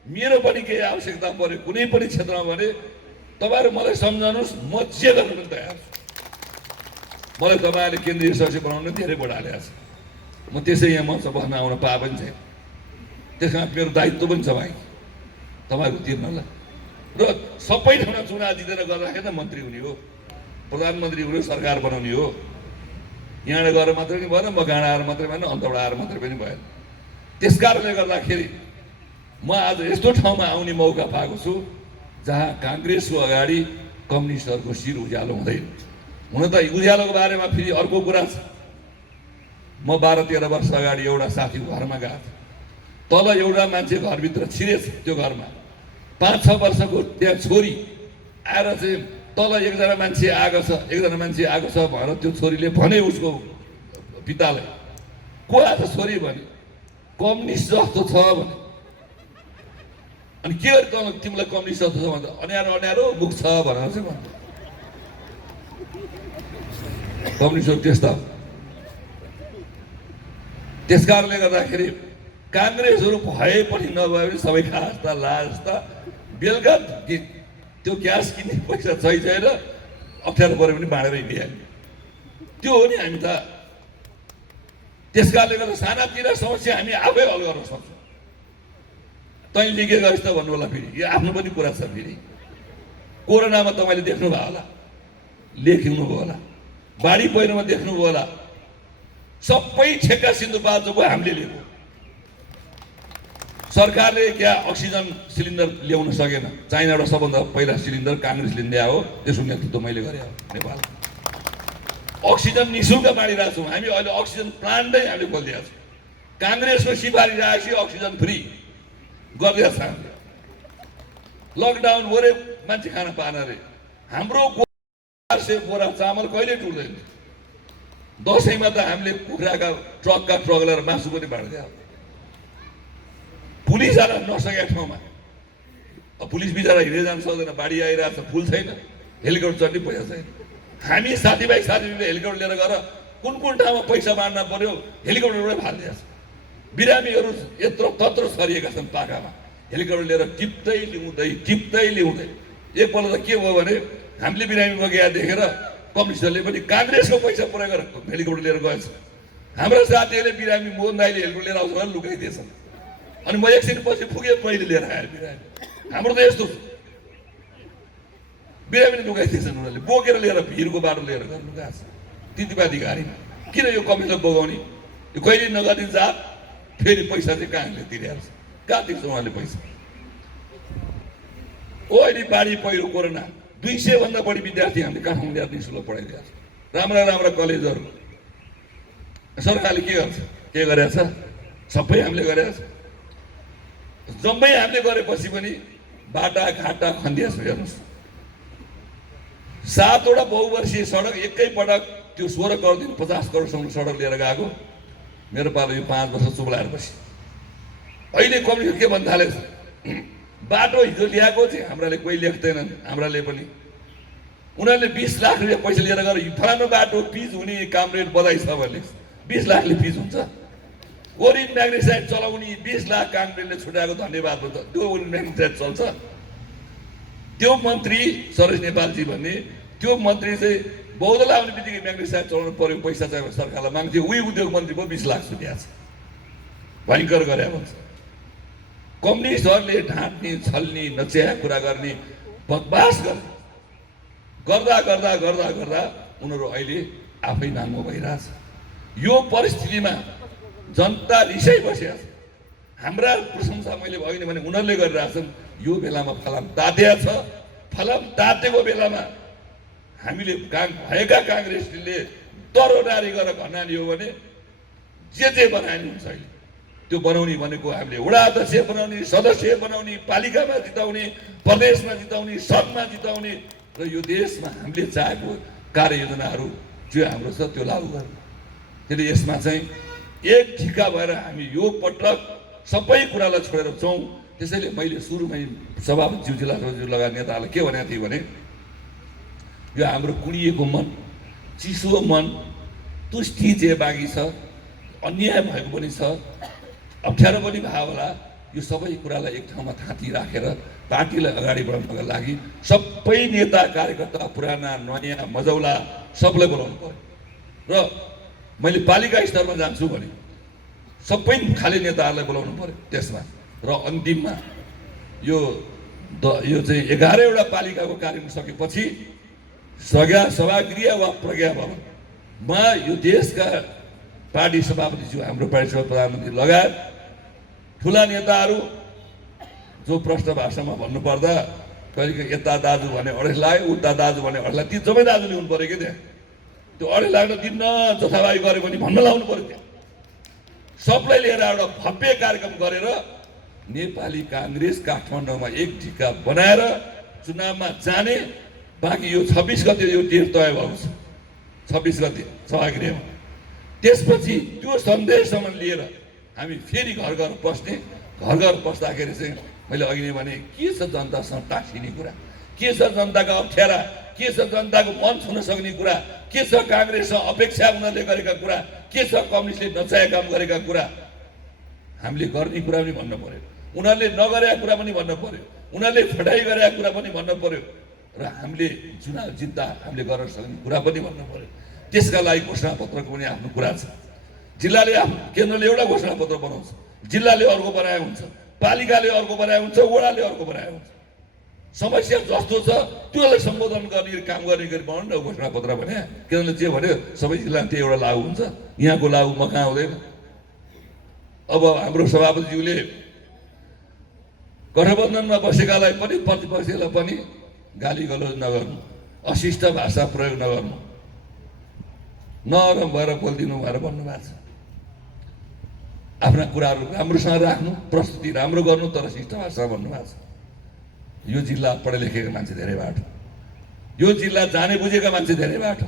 मेरो पनि केही आवश्यकता पर्यो कुनै पनि क्षेत्रमा भने तपाईँहरू मलाई सम्झाउनुहोस्, म जे गर्न पनि तयार छु। मलाई तपाईँहरूले केन्द्रीय सदस्य बनाउन धेरै भोट हालेको छ। म त्यसै यहाँ मञ्च बस्न आउन पाए पनि छैन। त्यस कारण मेरो दायित्व पनि छ भाइ तपाईँहरू तिर्नलाई। र सबै ठाउँमा चुनाव जितेर गर्दाखेरि त मन्त्री हुने हो, प्रधानमन्त्री हुने, सरकार बनाउने हो। यहाँबाट गएर मात्रै पनि भएन, म गाँडा आएर मात्रै भएन, अन्तबाट आएर मात्रै पनि भएन। त्यस कारणले गर्दाखेरि म आज यस्तो ठाउँमा आउने मौका पाएको छु जहाँ काङ्ग्रेसको अगाडि कम्युनिस्टहरूको शिर उज्यालो हुँदैन। हुन त उज्यालोको बारेमा फेरि अर्को कुरा छ। म 12-13 वर्ष अगाडि एउटा साथीको घरमा गएको थिएँ। तल एउटा मान्छे घरभित्र छिरेछ, त्यो घरमा 5-6 वर्षको त्यहाँ छोरी आएर चाहिँ तल एकजना मान्छे आएको छ, एकजना मान्छे आएको छ भनेर त्यो छोरीले भने उसको पितालाई, को आएको छोरी भने कम्युनिस्ट जस्तो छ भने। अनि के गरी तल तिमीलाई कम्युनिस्ट जस्तो छ भन्छ, अँध्यारो अँध्यारो मुख छ भनेर चाहिँ भन्छ। कम्युनिस्टहरू त्यस्ता। त्यस कारणले गर्दाखेरि काङ्ग्रेसहरू भए पनि नभए पनि सबै खास्ता लास्ता बेलुका त्यो ग्यास किन्ने पैसा छैन, अप्ठ्यारो पऱ्यो भने बाँडेर हिँडिहाल्यो। त्यो हो नि हामी त। त्यस कारणले गर्दा सानातिना समस्या हामी आफै हल गर्न सक्छौँ। तैँले के गरिस् त भन्नु होला फेरि, यो आफ्नो पनि कुरा छ। फेरि कोरोनामा तपाईँले देख्नुभयो होला, लेख्नुभयो होला, बाढी पहिरोमा देख्नुभयो होला, सबै ठेक्का सिन्धुपाल्चोकको हामीले लिएको। सरकारले क्या अक्सिजन सिलिन्डर ल्याउन सकेन। चाइनाबाट सबभन्दा पहिला सिलिन्डर काङ्ग्रेसले ल्यायो, त्यसको नेतृत्व मैले गरेँ नेपाल। अक्सिजन निःशुल्क बाँडिरहेको छौँ हामी। अहिले अक्सिजन प्लान्टै हामीले खोलिदिएको छौँ। काङ्ग्रेसको सिफारिस आएपछि अक्सिजन फ्री गरिदिएको छ हामीले। लकडाउन वरे मान्छे खान पाएन अरे। हाम्रो 400 बोरा चामल कहिले टुट्दैन। दसैँमा त हामीले कुखुराका ट्रकका ट्रक लिएर मासु पनि बाँडिदियो। पुलिस आएर नसकेका ठाउँमा पुलिस बिचरा हिँडेर जान सक्दैन, बाढी आइरहेको छ, पुल छैन, हेलिकप्टर चढ्ने पैसा छैन। हामी साथीभाइ हेलिकप्टर लिएर गएर कुन कुन ठाउँमा पैसा बाँड्न पर्यो हेलिकप्टरबाटै फालिदिएको छ। बिरामीहरू यत्रो तत्रो छरिएका छन् पाखामा, हेलिकप्टर लिएर टिप्दै ल्याउँदै। एकपल्ट त के भयो भने हामीले बिरामी बगेका देखेर कम्युनिस्टहरूले पनि काङ्ग्रेसको पैसा प्रयोग गरेर हेलिकप्टर लिएर गएछ। हाम्रो साथीहरूले बिरामी मोहन दाइले हेलिकप्टर लिएर आउँछ भनेर लुकाइदिएछन्। अनि म एकछिन पछि पुगेँ, पहिले लिएर आएर बिरामी। हाम्रो त यस्तो बिरामी लुकाइदिएछन् उनीहरूले, बोकेर लिएर भिरको बाटो लिएर गएर लुकाएको छ तितीपाती गाडीमा। किन यो कम्युनिस्ट बगाउने? यो कहिले नगदिन्छ, फेरि पैसा चाहिँ कहाँले तिरिहाल्छ? कहाँ तिर्छ उहाँले पैसा? ओ अहिले बाढी पहिरो कोरोना 200 भन्दा बढी विद्यार्थी हामीले काठमाडौँ निःशुल्क पढाइदिएको छ। राम्रा राम्रा कलेजहरू सरकारले के गर्छ? के गरेछ? सबै हामीले गरेछ। जम्मै हामीले गरेपछि पनि बाटा घाटा खन्दिया छ। हेर्नुहोस्, 7 वटा बहुवर्षीय सडक एकैपटक त्यो 16 करोडदेखि 50 करोडसम्म सडक लिएर गएको। मेरो पालो यो 5 वर्ष चुब्लाएपछि अहिले कम्युनिस्ट के भन्न थालेको छ? बाटो हिजो ल्याएको चाहिँ हाम्राले कोही लेख्दैनन्। हाम्राले पनि उनीहरूले 20 लाख रुपियाँ पैसा लिएर गएर फलानु बाटो पिच हुने कामरेड बधाई छ भने 20 लाखले पिच हुन्छ। ओरिन म्याग्नेसाइड चलाउने 20 लाख काङ्ग्रेसले छुट्याएको धन्यवाद भन्छ। त्यो ओरिन म्याग्नेसाइड चल्छ। त्यो मन्त्री सरेश नेपालजी भन्ने त्यो मन्त्री चाहिँ बौद्धलाई आउने बित्तिकै म्याग्नेसाइड चलाउनु पर्यो, पैसा चाहिँ सरकारलाई माग्थ्यो। उही उद्योग मन्त्री भयो, 20 लाख छुट्याएको छ। भयङ्कर गरे भन्छ। कम्युनिस्टहरूले ढाँट्ने, छल्ने, नच्याहा कुरा गर्ने, बकवास गर्ने गर्दा गर्दा गर्दा गर्दा उनीहरू अहिले आफै नाङ्गो भइरहेछ। यो परिस्थितिमा जनता रिसाइ बसेको छ। हाम्रा प्रशंसा मैले अघि नै भने उनीहरूले गरिरहेछन्। यो बेलामा फलाम तातेको छ। फलाम तातेको बेलामा हामीले भएका काङ्ग्रेसले दरोडारी गरेर भन्नानी हो भने जे बनाइनु हुन्छ। अहिले त्यो बनाउने भनेको हामीले वडा अध्यक्ष बनाउने, सदस्य बनाउने, पालिकामा जिताउने, प्रदेशमा जिताउने, सङ्घमा जिताउने र यो देशमा हामीले चाहेको कार्ययोजनाहरू जो हाम्रो छ त्यो लागू गर्ने। त्यसले यसमा चाहिँ एक ठिका भएर हामी यो पटक सबै कुरालाई छोडेर जाउँ। त्यसैले मैले सुरुमै सभापति जिला लगायत नेताहरूलाई के भनेको थिएँ भने यो हाम्रो कुँडिएको मन, चिसो मन, तुष्टि जे बाँकी छ, अन्याय भएको पनि छ, अप्ठ्यारो पनि भयो होला। यो सबै कुरालाई एक ठाउँमा थाँती राखेर पार्टीलाई अगाडि बढाउनको लागि सबै नेता कार्यकर्ता पुराना नयाँ मजौला सबलाई बोलाउनु पर्यो। र मैले पालिका स्तरमा जान्छु भने सबै खाली नेताहरूलाई बोलाउनु पर्यो त्यसमा। र अन्तिममा यो चाहिँ 11वटा पालिकाको कार्यक्रम सकेपछि सभागृह वा प्रज्ञा भवनमा यो देशका पार्टी सभापतिज्यू, हाम्रो पार्टी सभा प्रधानमन्त्री लगायत ठुला नेताहरू जो प्रश्न भाषामा भन्नुपर्दा कहिले यता दाजु भने 2.5 लाख, उता दाजु भने 2.5 लाख, ती जम्मै दाजुले हुनु पऱ्यो कि त्यहाँ। त्यो 2.5 लाख दिन्न जथाभावी गऱ्यो भने भन्न लाउनु पऱ्यो त्यहाँ। सबलाई लिएर एउटा भव्य कार्यक्रम गरेर नेपाली काङ्ग्रेस काठमाडौँमा एक ढिक्का बनाएर चुनावमा जाने। बाँकी यो 26 गते यो डेट तय भएको छ, 26 गते सभागृहमा। त्यसपछि त्यो सन्देशसम्म लिएर हामी फेरि घर घर पस्ने। घर घर पस्दाखेरि चाहिँ मैले अघि नै भने के छ जनतासँग टाँसिने कुरा, के छ जनताको अप्ठ्यारा, के छ जनताको मन छुन सक्ने कुरा, के छ काङ्ग्रेससँग अपेक्षा उनीहरूले गरेका कुरा, के छ कम्युनिस्टले नचाहेका काम गरेका कुरा। हामीले गर्ने कुरा पनि भन्नु पर्यो, उनीहरूले नगरेका कुरा पनि भन्नु पर्यो, उनीहरूले फटाइ गरेका कुरा पनि भन्नु पर्यो र हामीले चुनाव जित्दा हामीले गर्न सक्ने कुरा पनि भन्नु पर्यो। त्यसका लागि घोषणापत्रको पनि आफ्नो कुरा छ। जिल्लाले केन्द्रले एउटा घोषणापत्र बनाउँछ, जिल्लाले अर्को बनाएको हुन्छ, पालिकाले अर्को बनाएको हुन्छ, वडाले अर्को बनाएको हुन्छ। समस्या जस्तो छ त्योलाई सम्बोधन गर्ने काम गर्ने गरी बनाउनु न घोषणापत्र भने। केन्द्रले जे भन्यो सबै जिल्लामा त्यही एउटा लागु हुन्छ, यहाँको लागु म कहाँ हुँदैन। अब हाम्रो सभापतिज्यूले गठबन्धनमा बसेकालाई पनि प्रतिपक्षलाई पनि गाली गलोज नगर्नु, अशिष्ट भाषा प्रयोग नगर्नु, नरम भएर बोलिदिनु भनेर भन्नुभएको छ। आफ्ना कुराहरू राम्रोसँग राख्नु, प्रस्तुति राम्रो गर्नु, तर शिष्ट भाषा भन्नुभएको छ। यो जिल्ला पढे लेखेका मान्छे धेरै बाटो, यो जिल्ला जाने बुझेका मान्छे धेरै बाटो,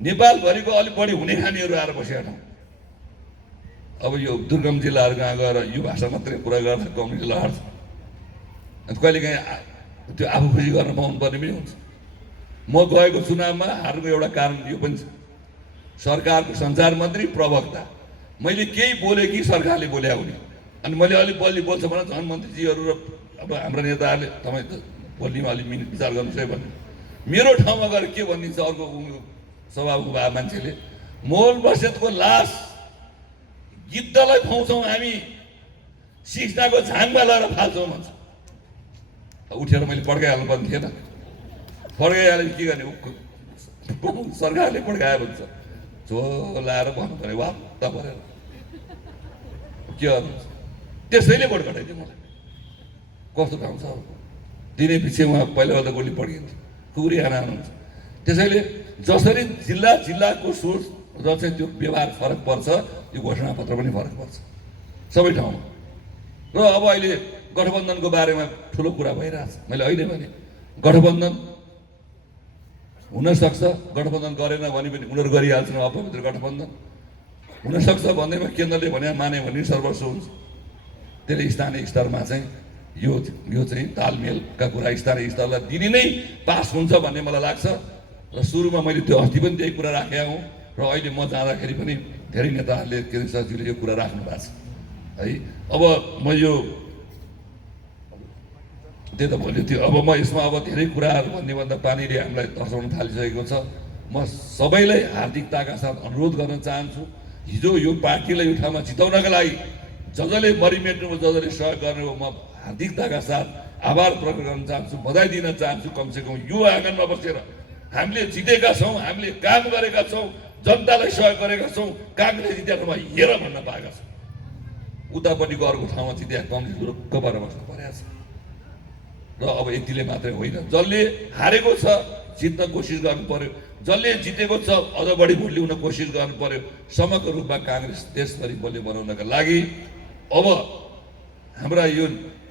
नेपालभरिको अलिक बढी हुने खानेहरू आएर बसेका ठाउँ। अब यो दुर्गम जिल्लाहरू कहाँ गएर यो भाषा मात्रै पुरा गर्दा कम्युनिटी लड्छ। अन्त कहिलेकाहीँ त्यो आफू खुसी गर्न पाउनु पर्ने पनि हुन्छ। म गएको चुनावमा हार्नुको एउटा कारण यो पनि छ, सरकारको सञ्चार मन्त्री प्रवक्ता मैले केही बोले कि सरकारले बोल्या हुने। अनि मैले अलिक बल्ली बोल्छ भने झन् मन्त्रीजीहरू र अब हाम्रो नेताहरूले तपाईँ त बोल्नेमा अलिक मिनट विचार गर्नुहोस् है भन्ने। मेरो ठाउँमा गएर के भनिदिन्छ अर्को सभाको भए मान्छेले, मोहन बस्नेतको लास गिद्धलाई खुवाउँछौँ हामी, सिक्दाको झाङमा लगाएर फाल्छौँ भन्छ। उठेर मैले पड्काइहाल्नु पर्ने थिएन, पड्काइहाले के गर्ने, सरकारले पड्कायो भन्छ। झो लाएर भन्नु पर्यो वात्त परेर के गर्नु। त्यसैले भोट घटाइदियो मलाई। कस्तो ठाउँ छ दिने पछि उहाँ पहिला गोली पड्किन्थ्यो, कुकुरी खाना आउनुहुन्छ। त्यसैले जसरी जिल्ला जिल्लाको सोच र चाहिँ त्यो व्यवहार फरक पर्छ, यो घोषणापत्र पनि फरक पर्छ सबै ठाउँमा। र अब अहिले गठबन्धनको बारेमा ठुलो कुरा भइरहेछ। मैले अहिले भने गठबन्धन हुनसक्छ, गठबन्धन गरेन भने पनि उनीहरू गरिहाल्छन् अपवित्र गठबन्धन हुनसक्छ भन्दैमा केन्द्रले भने माने भने सर्वस्व हुन्छ। त्यसले स्थानीय स्तरमा चाहिँ यो चाहिँ तालमेलका कुरा स्थानीय स्तरलाई दिने नै पास हुन्छ भन्ने मलाई लाग्छ। र सुरुमा मैले त्यो अस्ति पनि त्यही कुरा राखेको हुँ र अहिले म जाँदाखेरि पनि धेरै नेताहरूले केन्द्र सचिवले यो कुरा राख्नु भएको छ है। अब म यो त्यही त भन्यो थियो। अब म यसमा अब धेरै कुराहरू भन्नेभन्दा पानीले हामीलाई तर्साउन थालिसकेको छ। म सबैलाई हार्दिकताका साथ अनुरोध गर्न चाहन्छु, हिजो यो पार्टीलाई यो ठाउँमा जिताउनका लागि जसले मरिमेट्नु, जसले सहयोग गर्नुभयो, म हार्दिकताका साथ आभार प्रकट गर्न चाहन्छु, बधाई दिन चाहन्छु। कमसेकम यो आँगनमा बसेर हामीले जितेका छौँ, हामीले काम गरेका छौँ, जनतालाई सहयोग गरेका छौँ, काङ्ग्रेस जितेकोमा हेर भन्न पाएका छौँ। उतापट्टिको अर्को ठाउँमा जिते कमरेड ढुक्क भएर बस्नु परेको छ। र अब यतिले मात्रै होइन, जसले हारेको छ जित्न कोसिस गर्नु पर्यो, जसले जितेको छ अझ बढी भोट ल्याउन कोसिस गर्नु पर्यो। समग्र रूपमा काङ्ग्रेस देशभरि बलियो बनाउनका लागि अब हाम्रा यो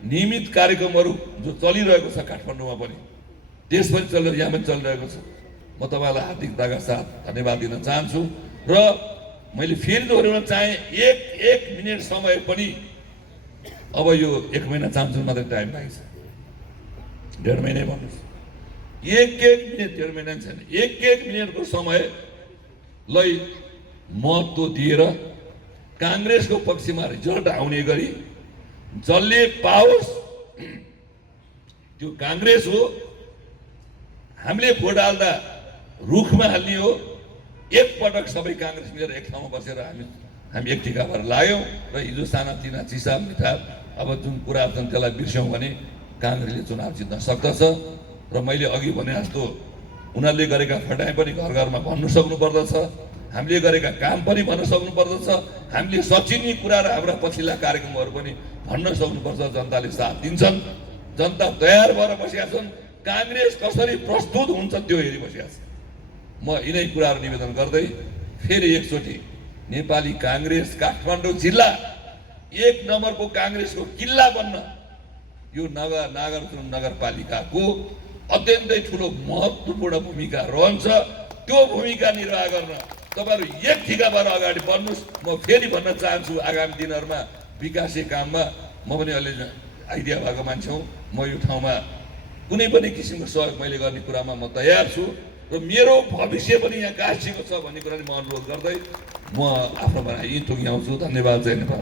नियमित कार्यक्रमहरू जो चलिरहेको छ काठमाडौँमा पनि, देशभरि चलेर यहाँ पनि चलिरहेको छ। म तपाईँलाई हार्दिकताका साथ धन्यवाद दिन चाहन्छु। र मैले फेरि दोहोऱ्याउन चाहेँ, एक मिनट समय पनि अब यो 1 महिना चाहन्छु मात्रै टाइम लाग्छ, 1.5 महिनै भन्नुहोस्, एक मिनट 1.5 महिना छैन, एक मिनटको समयलाई महत्त्व दिएर काङ्ग्रेसको पक्षमा रिजल्ट आउने गरी जसले पाओस् त्यो काङ्ग्रेस हो। हामीले भोट हाल्दा रुखमा हाल्ने हो। एकपटक सबै काङ्ग्रेस मिलेर एक ठाउँमा बसेर हामी एक टिका भएर लाग्यौँ र हिजो सानातिना चिसा मिठा अब जुन कुरा छन् त्यसलाई बिर्स्यौँ भने काङ्ग्रेसले चुनाव जित्न सक्दछ। र मैले अघि भने जस्तो उनीहरूले गरेका फटाइ पनि घर घरमा भन्नु सक्नु पर्दछ, हामीले गरेका काम पनि भन्न सक्नु पर्दछ, हामीले सचिने कुरा र हाम्रा पछिल्ला कार्यक्रमहरू पनि भन्न सक्नुपर्छ। जनताले साथ दिन्छन्, जनता तयार भएर बसेका छन्, काङ्ग्रेस कसरी प्रस्तुत हुन्छ त्यो हेरिबसेका छ। म यिनै कुराहरू निवेदन गर्दै फेरि एकचोटि नेपाली काङ्ग्रेस काठमाडौँ जिल्ला 1 नम्बरको काङ्ग्रेसको किल्ला बन्न यो नागरजुन नगरपालिकाको अत्यन्तै ठुलो महत्त्वपूर्ण भूमिका रहन्छ। त्यो भूमिका निर्वाह गर्न तपाईँहरू एक ठिका भएर अगाडि बढ्नुहोस्। म फेरि भन्न चाहन्छु, आगामी दिनहरूमा विकासे काममा म पनि अहिले आइडिया भएको मान्छे हुँ। म यो ठाउँमा कुनै पनि किसिमको सहयोग मैले गर्ने कुरामा म तयार छु र मेरो भविष्य पनि यहाँ गाँसिएको छ भन्ने कुरा म अनुरोध गर्दै म आफ्नो भनाइ यहीँ टुङ्ग्याउँछु। धन्यवाद। जय नेपाल।